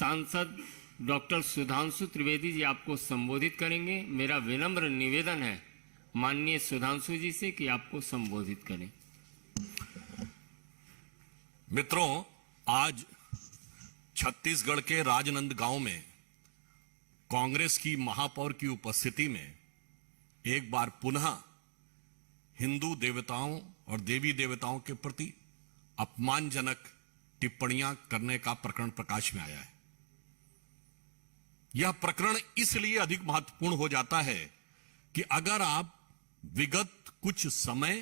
सांसद डॉक्टर सुधांशु त्रिवेदी जी आपको संबोधित करेंगे। मेरा विनम्र निवेदन है माननीय सुधांशु जी से कि आपको संबोधित करें। मित्रों, आज छत्तीसगढ़ के राजनांदगांव में कांग्रेस की महापौर की उपस्थिति में एक बार पुनः हिंदू देवताओं और देवी देवताओं के प्रति अपमानजनक टिप्पणियां करने का प्रकरण प्रकाश में आया है। यह प्रकरण इसलिए अधिक महत्वपूर्ण हो जाता है कि अगर आप विगत कुछ समय,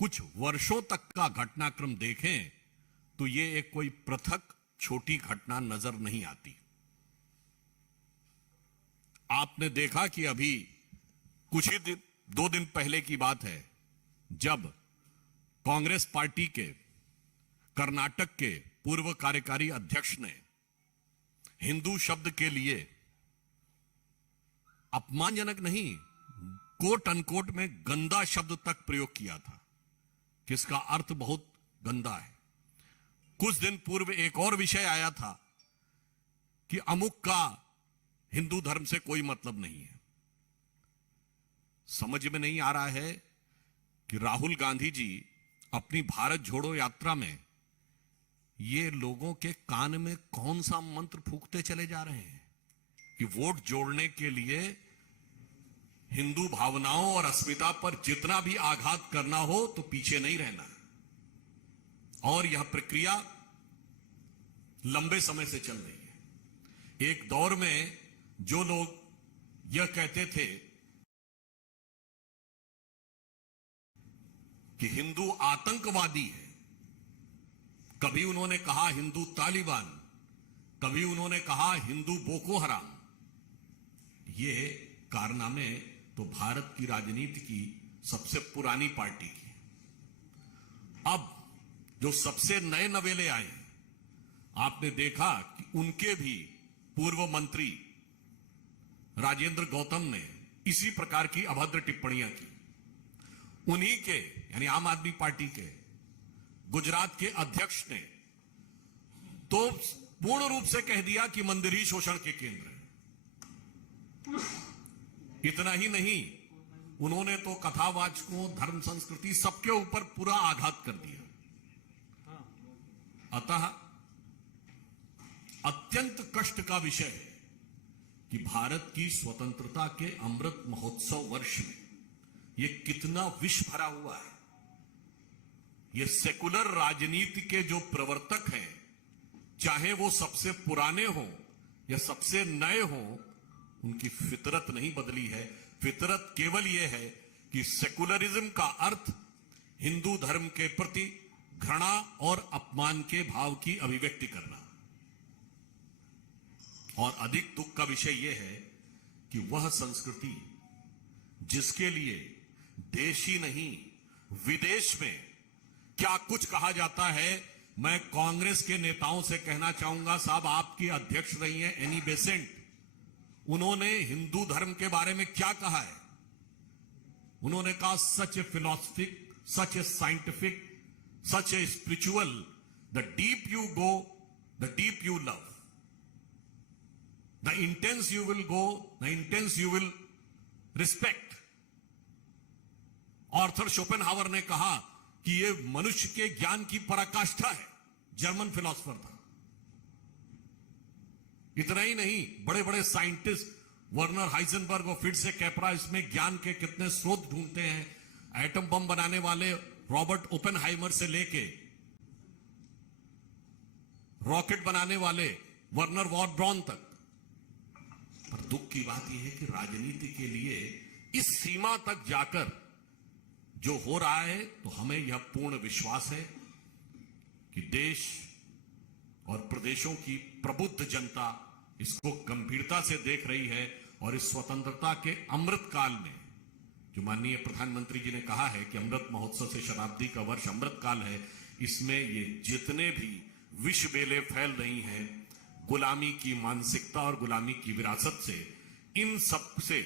कुछ वर्षों तक का घटनाक्रम देखें तो यह एक कोई पृथक छोटी घटना नजर नहीं आती। आपने देखा कि अभी कुछ ही दिन, 2 दिन पहले की बात है, जब कांग्रेस पार्टी के कर्नाटक के पूर्व कार्यकारी अध्यक्ष ने हिंदू शब्द के लिए अपमानजनक नहीं, कोट अनकोट में गंदा शब्द तक प्रयोग किया था, जिसका अर्थ बहुत गंदा है। कुछ दिन पूर्व एक और विषय आया था कि अमुक का हिंदू धर्म से कोई मतलब नहीं है। समझ में नहीं आ रहा है कि राहुल गांधी जी अपनी भारत जोड़ो यात्रा में ये लोगों के कान में कौन सा मंत्र फूंकते चले जा रहे हैं कि वोट जोड़ने के लिए हिंदू भावनाओं और अस्मिता पर जितना भी आघात करना हो तो पीछे नहीं रहना। और यह प्रक्रिया लंबे समय से चल रही है। एक दौर में जो लोग यह कहते थे कि हिंदू आतंकवादी है, कभी उन्होंने कहा हिंदू तालिबान, कभी उन्होंने कहा हिंदू बोको हराम, ये कारनामे तो भारत की राजनीति की सबसे पुरानी पार्टी की। अब जो सबसे नए नवेले आए हैं, आपने देखा कि उनके भी पूर्व मंत्री राजेंद्र गौतम ने इसी प्रकार की अभद्र टिप्पणियां की। उन्हीं के यानी आम आदमी पार्टी के गुजरात के अध्यक्ष ने तो पूर्ण रूप से कह दिया कि मंदिर ही शोषण के केंद्र है। इतना ही नहीं, उन्होंने तो कथावाचकों, धर्म संस्कृति सबके ऊपर पूरा आघात कर दिया। अतः अत्यंत कष्ट का विषय है कि भारत की स्वतंत्रता के अमृत महोत्सव वर्ष में यह कितना विष भरा हुआ है। यह सेकुलर राजनीति के जो प्रवर्तक हैं, चाहे वो सबसे पुराने हों या सबसे नए हों, उनकी फितरत नहीं बदली है। फितरत केवल यह है कि सेकुलरिज्म का अर्थ हिंदू धर्म के प्रति घृणा और अपमान के भाव की अभिव्यक्ति करना। और अधिक दुख का विषय यह है कि वह संस्कृति जिसके लिए देश ही नहीं विदेश में क्या कुछ कहा जाता है। मैं कांग्रेस के नेताओं से कहना चाहूंगा, साहब आपकी अध्यक्ष रही हैं एनी बेसेंट, उन्होंने हिंदू धर्म के बारे में क्या कहा है? उन्होंने कहा such a philosophic, such a scientific, such a spiritual, the deep you go, the deep you love. The intense you will go, the intense you will respect. Arthur Schopenhauer ने कहा कि यह मनुष्य के ज्ञान की पराकाष्ठा है, जर्मन फिलोसफर था। इतना ही नहीं, बड़े बड़े साइंटिस्ट वर्नर हाइजेनबर्ग और फिर से कैपरा इसमें ज्ञान के कितने स्रोत ढूंढते हैं। एटम बम बनाने वाले रॉबर्ट ओपेनहाइमर से लेके रॉकेट बनाने वाले वर्नर वॉन ब्रॉन तक। पर दुख की बात यह है कि राजनीति के लिए इस सीमा तक जाकर जो हो रहा है, तो हमें यह पूर्ण विश्वास है कि देश और प्रदेशों की प्रबुद्ध जनता इसको गंभीरता से देख रही है। और इस स्वतंत्रता के अमृत काल में जो माननीय प्रधानमंत्री जी ने कहा है कि अमृत महोत्सव से शताब्दी का वर्ष अमृत काल है, इसमें ये जितने भी विष बेले फैल रही हैं गुलामी की मानसिकता और गुलामी की विरासत से, इन सब से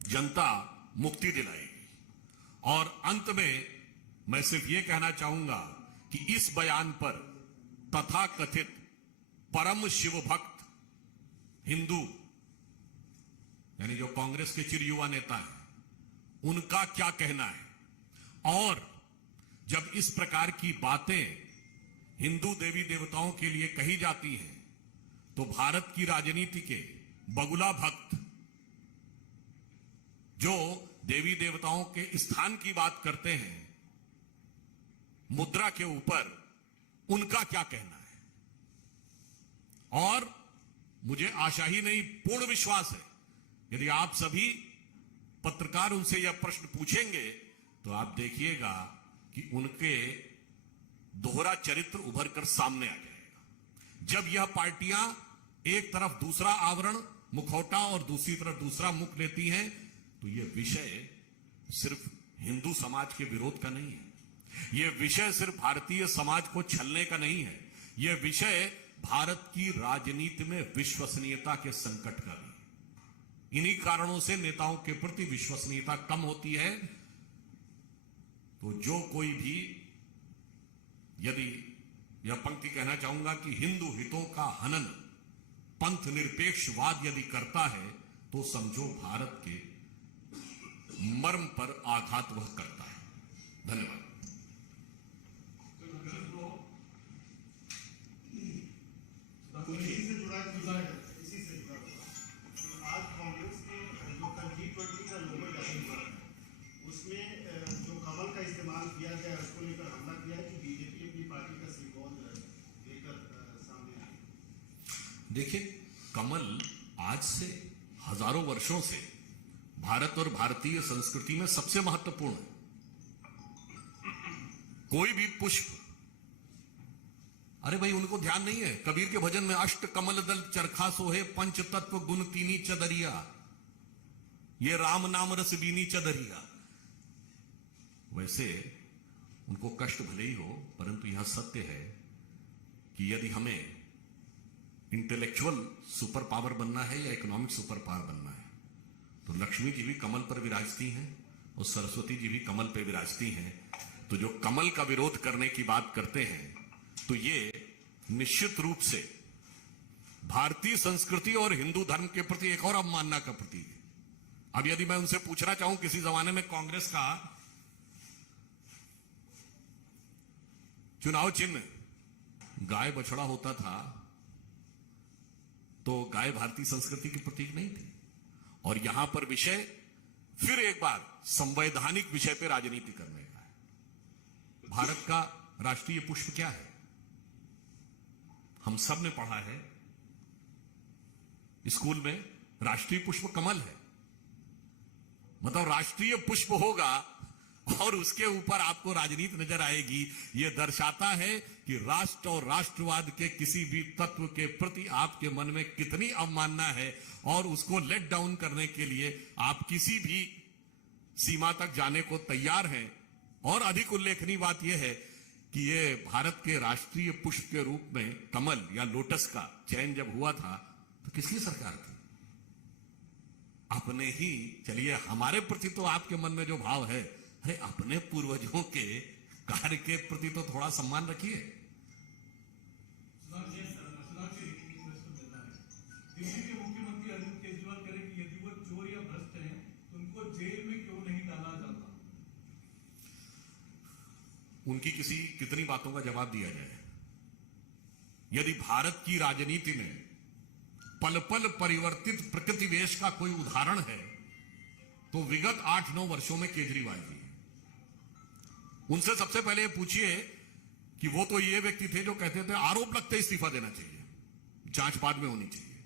जनता मुक्ति दिलाएगी। और अंत में मैं सिर्फ यह कहना चाहूंगा कि इस बयान पर तथा कथित परम शिव भक्त हिंदू, यानी जो कांग्रेस के चिरयुवा नेता हैं, उनका क्या कहना है। और जब इस प्रकार की बातें हिंदू देवी देवताओं के लिए कही जाती हैं, तो भारत की राजनीति के बगुला भक्त जो देवी देवताओं के स्थान की बात करते हैं मुद्रा के ऊपर, उनका क्या कहना है। और मुझे आशा ही नहीं, पूर्ण विश्वास है, यदि आप सभी पत्रकार उनसे यह प्रश्न पूछेंगे तो आप देखिएगा कि उनके दोहरा चरित्र उभर कर सामने आ जाएगा। जब यह पार्टियां एक तरफ दूसरा आवरण मुखौटा और दूसरी तरफ दूसरा मुख लेती हैं, तो यह विषय सिर्फ हिंदू समाज के विरोध का नहीं है, यह विषय सिर्फ भारतीय समाज को छलने का नहीं है, यह विषय भारत की राजनीति में विश्वसनीयता के संकट का भी है। इन्हीं कारणों से नेताओं के प्रति विश्वसनीयता कम होती है। तो जो कोई भी, यदि यह पंक्ति कहना चाहूंगा कि हिंदू हितों का हनन पंथ निरपेक्षवाद यदि करता है, तो समझो भारत के मर्म पर आघात वह करता है। धन्यवाद। इसी से जुड़ा आज कांग्रेस ने जो कल G20 का लोगो जारी हुआ है, उसमें जो कमल का इस्तेमाल किया गया, उसको लेकर हमला किया है कि बीजेपी अपनी पार्टी का सिंबल लेकर सामने आई। देखिए, कमल आज से हजारों वर्षों से भारत और भारतीय संस्कृति में सबसे महत्वपूर्ण है। कोई भी पुष्प, अरे भाई उनको ध्यान नहीं है, कबीर के भजन में अष्ट कमल दल चरखा सोहे, पंच तत्व गुण तीनी चदरिया, ये राम नाम रस बीनी चदरिया। वैसे उनको कष्ट भले ही हो, परंतु यह सत्य है कि यदि हमें इंटेलेक्चुअल सुपर पावर बनना है या इकोनॉमिक सुपर पावर बनना है, तो लक्ष्मी जी भी कमल पर विराजती हैं और सरस्वती जी भी कमल पर विराजती हैं। तो जो कमल का विरोध करने की बात करते हैं, तो ये निश्चित रूप से भारतीय संस्कृति और हिंदू धर्म के प्रति एक और अवमानना का प्रतीक है। अब यदि मैं उनसे पूछना चाहूं, किसी जमाने में कांग्रेस का चुनाव चिन्ह गाय बछड़ा होता था, तो गाय भारतीय संस्कृति की प्रतीक नहीं थी। और यहां पर विषय फिर एक बार संवैधानिक विषय पर राजनीति करने का है। भारत का राष्ट्रीय पुष्प क्या है? हम सब ने पढ़ा है स्कूल में, राष्ट्रीय पुष्प कमल है। मतलब राष्ट्रीय पुष्प होगा और उसके ऊपर आपको राजनीति नजर आएगी। यह दर्शाता है कि राष्ट्र और राष्ट्रवाद के किसी भी तत्व के प्रति आपके मन में कितनी अवमानना है, और उसको लेट डाउन करने के लिए आप किसी भी सीमा तक जाने को तैयार हैं। और अधिक उल्लेखनीय बात यह है कि ये भारत के राष्ट्रीय पुष्प के रूप में कमल या लोटस का चयन जब हुआ था, तो किसकी सरकार थी? अपने ही। चलिए, हमारे प्रति तो आपके मन में जो भाव है, अरे अपने पूर्वजों के कार्य के प्रति तो थोड़ा सम्मान रखिए। दिल्ली के मुख्यमंत्री अरविंद केजरीवाल कह रहे हैं कि यदि वो चोर या भ्रष्ट हैं तो उनको जेल में क्यों नहीं डाला जाता। उनकी कितनी बातों का जवाब दिया जाए। यदि भारत की राजनीति में पल पल परिवर्तित प्रकृति वेश का कोई उदाहरण है, तो विगत 8-9 वर्षों में केजरीवाल जी। उनसे सबसे पहले पूछिए कि वो तो ये व्यक्ति थे जो कहते थे आरोप लगते इस्तीफा देना चाहिए, जांच बाद में होनी चाहिए,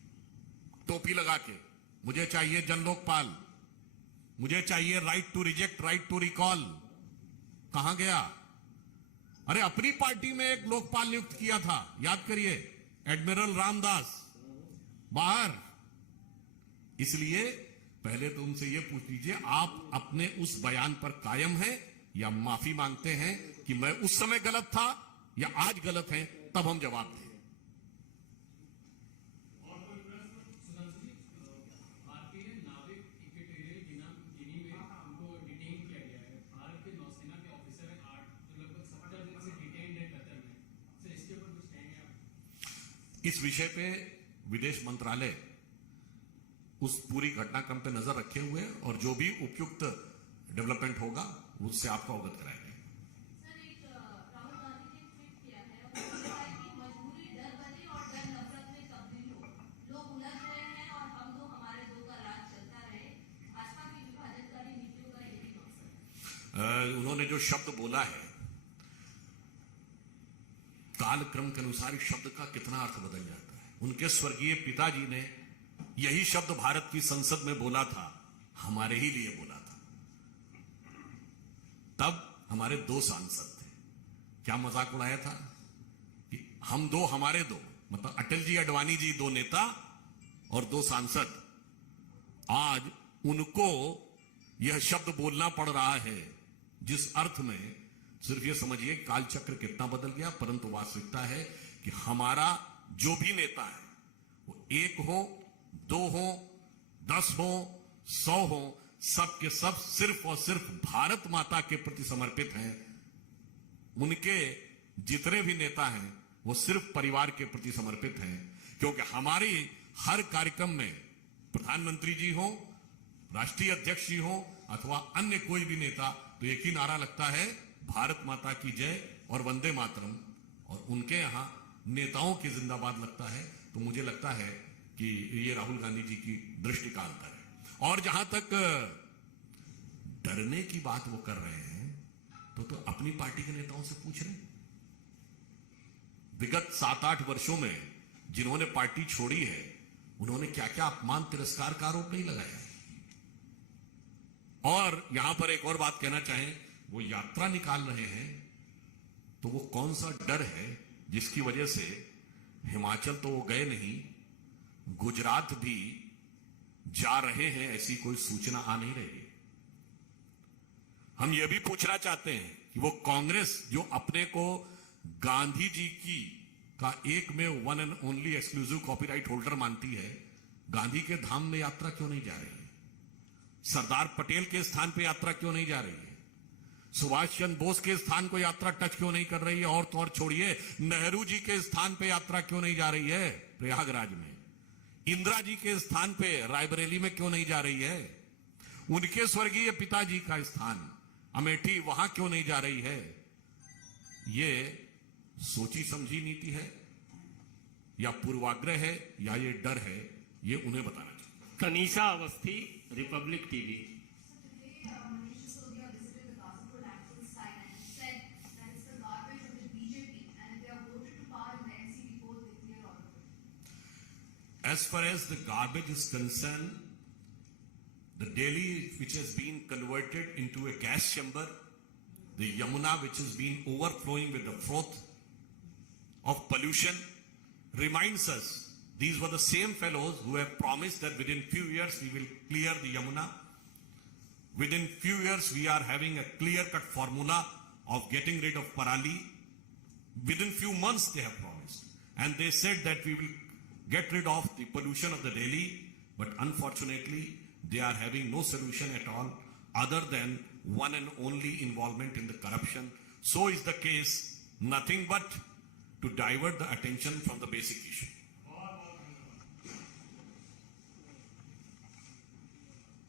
टोपी लगा के। मुझे चाहिए जन लोकपाल, मुझे चाहिए right to reject, right to recall. कहां गया? अरे अपनी पार्टी में एक लोकपाल नियुक्त किया था, याद करिए, एडमिरल रामदास, बाहर। इसलिए पहले तो उनसे यह पूछ लीजिए, आप अपने उस बयान पर कायम हैं या माफी मांगते हैं कि मैं उस समय गलत था या आज गलत हैं? तब हम जवाब दें। इस विषय पे विदेश मंत्रालय उस पूरी घटनाक्रम पे नजर रखे हुए है और जो भी उपयुक्त डेवलपमेंट होगा उससे आपको अवगत कराएंगे। सर, एक राहुल गांधी ने ट्वीट किया है और उन्होंने कहा है कि मजबूरी डर बने और डर नफरत में तब्दील हो। लोग उलझ रहे हैं और हम दो हमारे दो का राज चलता रहे। भाजपा की विभाजनकारी नीतियों का यही मकसद है। उन्होंने जो शब्द बोला है, कालक्रम के अनुसार इस शब्द का कितना अर्थ बदल जाता है। उनके स्वर्गीय पिताजी ने यही शब्द भारत की संसद में बोला था, हमारे ही लिए बोला था। तब हमारे दो सांसद थे, क्या मजाक उड़ाया था कि हम दो हमारे दो, मतलब अटल जी अडवाणी जी दो नेता और दो सांसद। आज उनको यह शब्द बोलना पड़ रहा है जिस अर्थ में, सिर्फ ये समझिए कालचक्र कितना बदल गया, परंतु वास्तविकता है कि हमारा जो भी नेता है वो एक हो, दो हो, 10 हो, 100 हो, सब के सब सिर्फ और सिर्फ भारत माता के प्रति समर्पित हैं। उनके जितने भी नेता हैं वो सिर्फ परिवार के प्रति समर्पित हैं, क्योंकि हमारी हर कार्यक्रम में प्रधानमंत्री जी हो, राष्ट्रीय अध्यक्ष जी हो अथवा अन्य कोई भी नेता, तो एक ही नारा लगता है, भारत माता की जय और वंदे मातरम। और उनके यहां नेताओं की जिंदाबाद लगता है। तो मुझे लगता है कि ये राहुल गांधी जी की दृष्टि का अंतर है। और जहां तक डरने की बात वो कर रहे हैं, तो अपनी पार्टी के नेताओं से पूछ रहे हैं। विगत 7-8 वर्षों में जिन्होंने पार्टी छोड़ी है, उन्होंने क्या क्या अपमान तिरस्कार का आरोप नहीं लगाया। और यहां पर एक और बात कहना चाहें, वो यात्रा निकाल रहे हैं, तो वो कौन सा डर है जिसकी वजह से हिमाचल तो वो गए नहीं, गुजरात भी जा रहे हैं, ऐसी कोई सूचना आ नहीं रही है। हम यह भी पूछना चाहते हैं कि वो कांग्रेस जो अपने को गांधी जी की का एक में one and only exclusive copyright holder मानती है, गांधी के धाम में यात्रा क्यों नहीं जा रही है? सरदार पटेल के स्थान पे यात्रा क्यों नहीं जा रही है? सुभाष चंद्र बोस के स्थान को यात्रा टच क्यों नहीं कर रही है? और तो और छोड़िए, नेहरू जी के स्थान पे यात्रा क्यों नहीं जा रही है प्रयागराज में? इंदिरा जी के स्थान पे रायबरेली में क्यों नहीं जा रही है? उनके स्वर्गीय पिताजी का स्थान अमेठी, वहां क्यों नहीं जा रही है? ये सोची समझी नीति है या पूर्वाग्रह है या ये डर है? ये उन्हें बताना चाहिए। Kanisha Awasthi, Republic TV. As far as the garbage is concerned, the Delhi which has been converted into a gas chamber, the Yamuna which has been overflowing with the froth of pollution, reminds us these were the same fellows who have promised that within few years we will clear the Yamuna. Within few years we are having a clear-cut formula of getting rid of Parali. Within few months they have promised. And they said that we will get rid of the pollution of the Delhi, but unfortunately they are having no solution at all other than one and only involvement in the corruption. So is the case, nothing but to divert the attention from the basic issue.